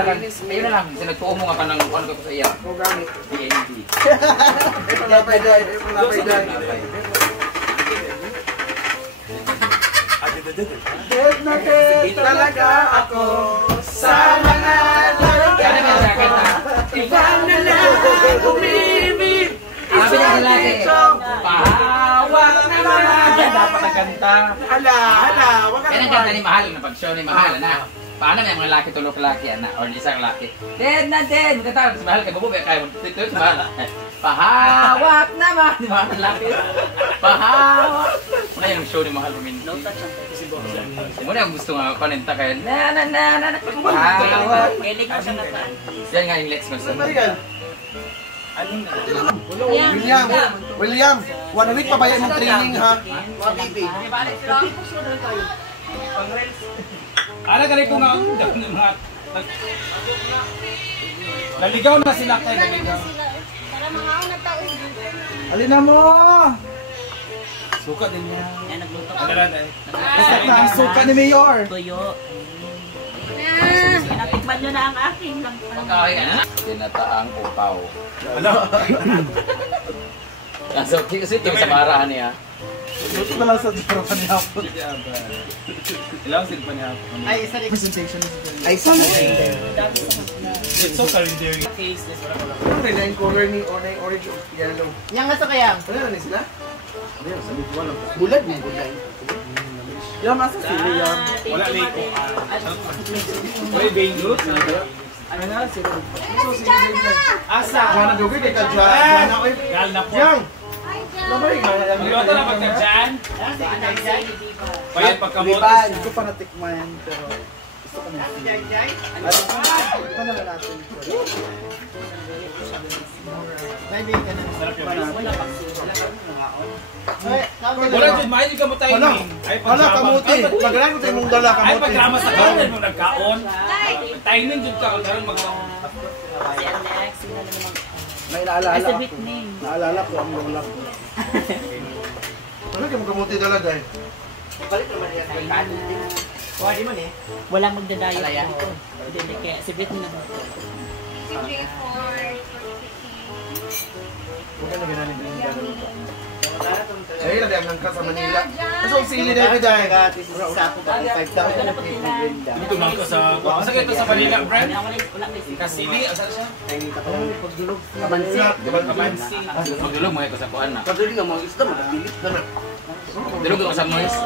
Ayun na lang, sinagtuo mo nga ka ng ano ko sa iya. O gamit. PND. Malapay dahil. Malapay dahil. Dead na dead talaga ako sa mga lalaga. Iba na lang umibig. Sabi niya sa laki, pahawak naman. Dapat ang kanta. Hala, wag ka Yan ang kanta ni Mahal, na pag-show ni Mahal, na. Paano niya mga laki, tulog laki, anak, or isang laki. Dead na dead. Magkatawag si Mahal, kay bububi, kaya magtitulog si Mahal. Pahawak naman. Di ba, laki. Pahawak. Muna yung show ni Mahal Rumin. Muna yung gusto nga panenta kayo. Na. Pahawak. Yan nga yung let's go. William, 1 week pa ba yan ng training ha? Ara gani ko nga mga naligaw na sila kay naligaw. Para mga una tao dito. Alin na mo! Suka din niya. Yan nagluto. Suka ni Mayor! Tuyo. Natikman nyo na ang aking lang. Tinataang upaw. Ala. So, kasi ito sa marahan niya. Luto na lang sa dito pa niya po. Ilang sin pa niya. Ay, isa rin. Presentation. Ay, isa rin. It's so calendary. Ano rin yung color ni orange o yellow? Yang nga sa kaya? Ano na sila? Ano sabi ko wala. Bulad mo, bulad. Yung nasa sili yan. Wala liko. Wala bengo. Ano na sila? Asa? Jana Dugay kay ka Jana. Gal na po. Yang! Magluto na pagka dyan. Bayad pagkamot. Hindi ko pa natikman pero gusto ko na. Ito na natin. Maybe ka na. Wala dyan, mahal ka mo tayo. Wala kamuti. Magalang ko tayo mong dala kamuti. Ay pagkama sa kaon mo nagkaon. Tayo nun dyan ka. Karoon magkaon. May naalala As a ako. bit name. Naalala ko ang lola ko. Ano kayo kamuti dala dahil? Balik naman yan kay kanuti. Wala di man eh. Walang magdadayo ko. Hindi kaya si bit na. Huwag na gananin din yung dala. Ay, nagayang ka sa Manila. Kasi ang sili na yun dahil. Sa ako ba, 5,000 na pag-ibig. Dito lang ka sa... Asa ka ito sa Manila, Brad? Kasili, asa siya? Pagdulog. Kamansi. Kamansi. Magdulog mo ko sa kuan na. Pagdulog nga mga isda, magpilit na na. Dulog ko sa noise.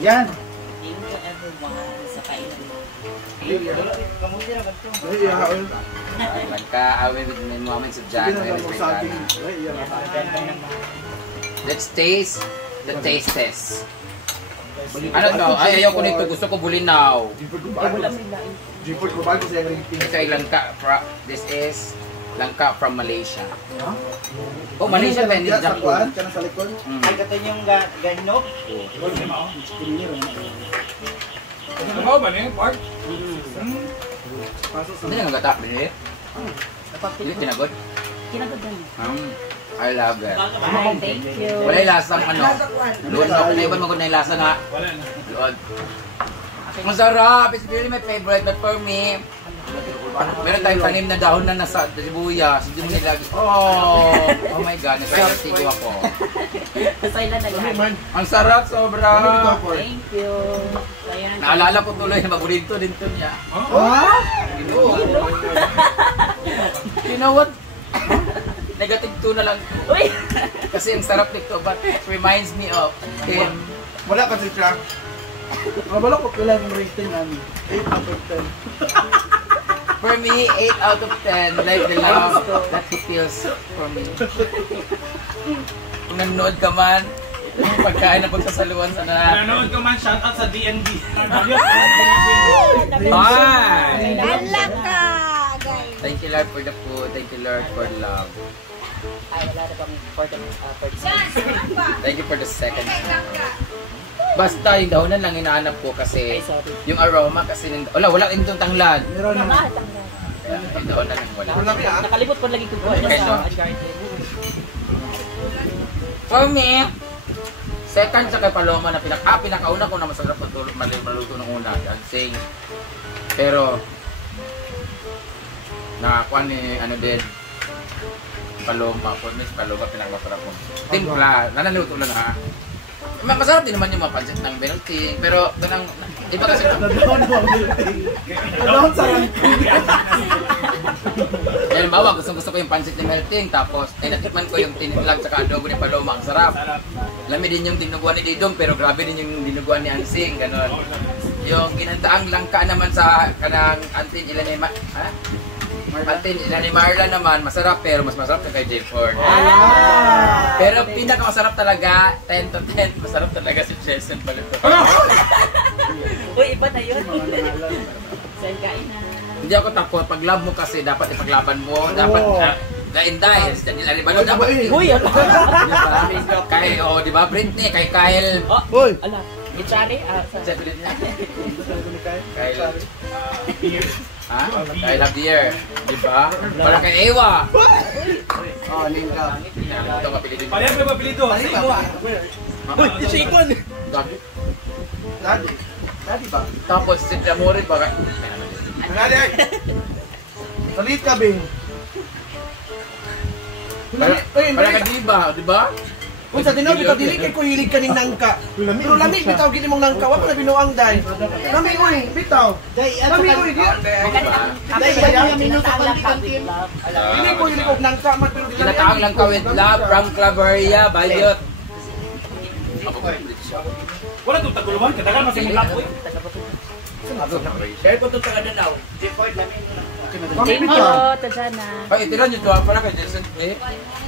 Ayan. Thank you everyone sa kainan. Kamuti na ganito. Ay, yaon. Magka-away with my mom and sa Jan. Let's taste the taste test. Ano to? Ay, ayaw ko nito. Gusto ko bulinaw. Jipod ko bago siya ng pink. Ito ay langka. This is langka from Malaysia. Oh, Malaysia ba? Hindi Sa kuwan, Japan. ka na sa likod. Ay, kato yung gahinok. Ano ba niya, Park? Hindi nga gata. Hindi. Hindi tinagod. Kinagod na. I love it. Thank you. Wala yung lasang ano. Luon ako. Naiban mo ko na yung lasa nga. Wala na. Luon. Masarap. It's really my favorite. But for me, meron tayong tanim na dahon na nasa sibuyas. Hindi mo nilagay. Oh my God. Nasarap ako. Masaya na lang. Ang sarap. Sobra. Thank you. Naalala ko tuloy na mabulinto din to niya. You know what? Negative 2 na lang. Uy! Kasi ang sarap nito, but it reminds me of him. Wala kasi siya. Wala ko kailan yung rating namin. 8 out of 10. For me, 8 out of 10. Like the love that he feels for me. Kung nanonood ka man, pagkain na pagsasaluan sa na. Nanonood ka man, shoutout sa DND. Bye! Lalak ka, guys. Thank you Lord for the food. Thank you Lord for the love. Ay, wala na bang for the Thank you for the second. Basta yung dahonan lang hinahanap ko kasi yung aroma kasi wala itong tanglad. Meron naman. Yung dahonan lang wala. Nakalimot ko lagi ko sa garden. For me, Second sa kay Paloma na pinakauna ko na masarap maluto ng una, dancing. Pero nakakuha ni ano din Paloma, for me Paloma pinakamasarap ko. Timpla, nanaluto lang ha. Masarap din naman yung mga pancit ng melting, pero tanang iba kasi Ano sa halimbawa, gusto ko yung pancit ni melting, tapos natikman ko yung tinitlag sa adobo ni Paloma, ang sarap. Lami din yung dinuguan ni Didong, pero grabe din yung dinuguan ni Ansing, ganon. Yung ginandaang langka naman sa kanang Antin Ilanima, Antin Ilanimarla naman, masarap, pero mas masarap ka kay J4. Pero pinakamasarap talaga, 10 to 10, masarap talaga si Jason Palito. Uy, iba na yun. Saan kain na? Hindi ako takot, pag love mo kasi, dapat ipaglaban mo, dapat dainday, Daniel Arevalo, dapat Uy, ala. diba? Kay, di ba, Britney, kay Kyle, Uy! Ala. Gitsari? sabi niya, Kyle, ha? Kyle of the year, diba? Parang kay Ewa. Oh, Linda. Ito kapilito niya. Parehas may mapilito. Sa ito ah. Uy, si Ikon! Dati. Daddy. Daddy ba? Tapos, si Damore, baka, Daddy ay! Salit ka, Bing. parang ka diba, diba? Kung sa tinaw, bitaw, dili kay ko hilig ka ning nangka. Pero lamig, bitaw, gini mong nangka. Wala na binuang, day. Lami, uy, bitaw. Lami, uy, di. Kapag ba yung minutang lang ka with love? Hindi ko hilig og nangka, man, pero di Kinataang lang ka with love from Claveria, Bayot. Wala itong taguluhan. Katagal mas yung lapoy. Share ko ito sa kada daw. Mami, Thank you, bitaw. Tajana. Ay, itira nyo ito para kay Jason.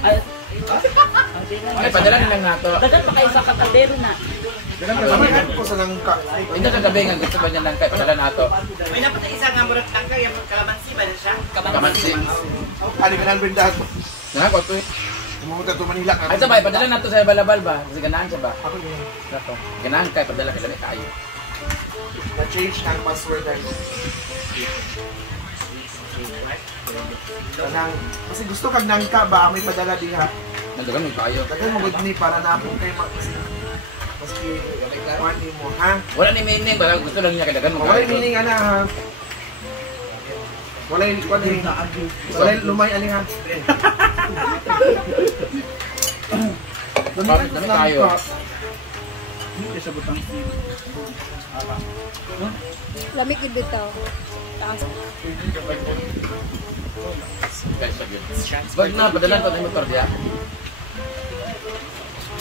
Ay, padala nilang nato. Dagan pa kayo sa kakaldero na. Lami, ko sa nangka. Hindi ka gabi nga gusto ba niya lang kay padala nato. May napatay isa nga murag tangka, yung kalamansi ba na siya? Kamansi. Ano ka nang brindahan mo? Nga, ko ito eh. Pumunta to Manila ka. Ay, sabay, padala nato sa balabal ba? Kasi ganahan siya ba? Ako yun. Nato. Ganahan kay padala kay dami kayo. Na-change ng password ano. Kanang, kasi gusto kag nangka ba, may padala diha. Nagdagan mo kayo. Dagan mo good ni para naapong kay maski money mo, ha? Wala ni meaning, baka gusto lang niya kay dagan mo Wala kayo. meaning ana ha. Wala yung kwan eh. Wala yung lumay ani ha. Dami kayo. Lamig gid bitaw. Taas. Wag na, padala ko na yung kardiya.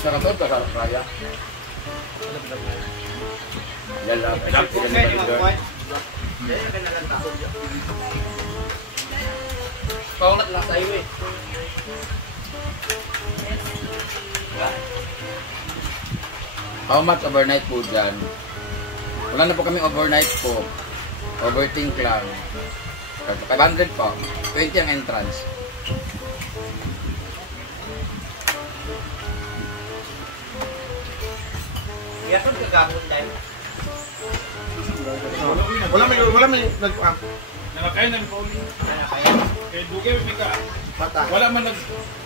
Nakatod ka sa kaya. Yala, Okay, di magkuhan. Paunat lang tayo eh. How much overnight po dyan? Wala na po kaming overnight po. Overthink lang. 500 po. 20 ang entrance. Yason ka gahon dahil. Wala may nag Nakakain namin Pauli. Kaya, Kaya dugay may ka. bata. Wala man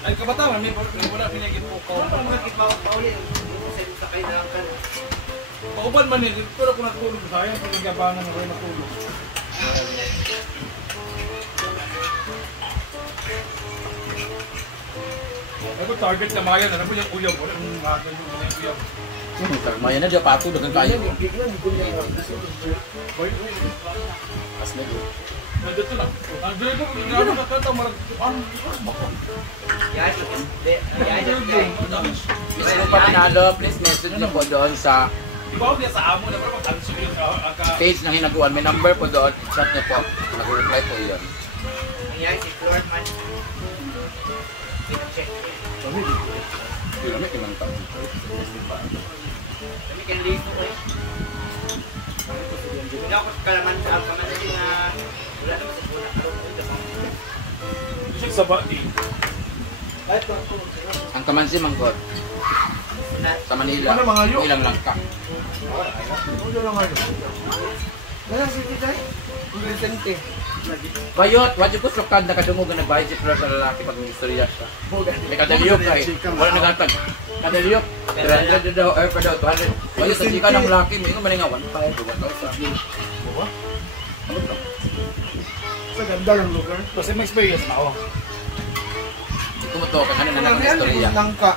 nagkabatawan. Wala pinagin po ka. ano mga kibaw Pauli, hindi mo sa kayo na lang ka. Pauban man eh. Pero kung natulog sayang pag nagabangan ako natulog. Ako target na mayan. Ano po yung uyab? Wala yung magan yung uyab. Maya na dyan, pato, dagang kayo. As na dyan. Nandito lang. Nandito ko. Nandito na kanta. Marag. Yason, hindi. Gusto mo pa pinalo, please message nyo po doon sa Di ba ako niya sa amo na parang mag-answer yung page ng hinaguan. May number po doon. Chat nyo po. Nag-reply po yun. nangyari si Lord man. Pinacheck. Hindi namin kinanta. Kami kan listo eh. Hindi ako kalaman sa kamansi na wala naman sa pula. Isip sa bati. Ang kamansi mangkot sa Manila. Ano mga yun? Ilang lang ka. Ano lang ano? Wala si Titay? Presente. Bayot, wadyo ko sukad nakadungog na nagbayad si Flor sa lalaki pag may istorya siya. May kadaliyok kay, wala nagatag. Kadaliyok, 300 daw, or pa daw, 200. Bayot sa chika ng lalaki, may nga 1,500, 1,000. Sa ganda ng lugar. Kasi may experience na ako. Kumuto ka kanina na ng istorya. Langka.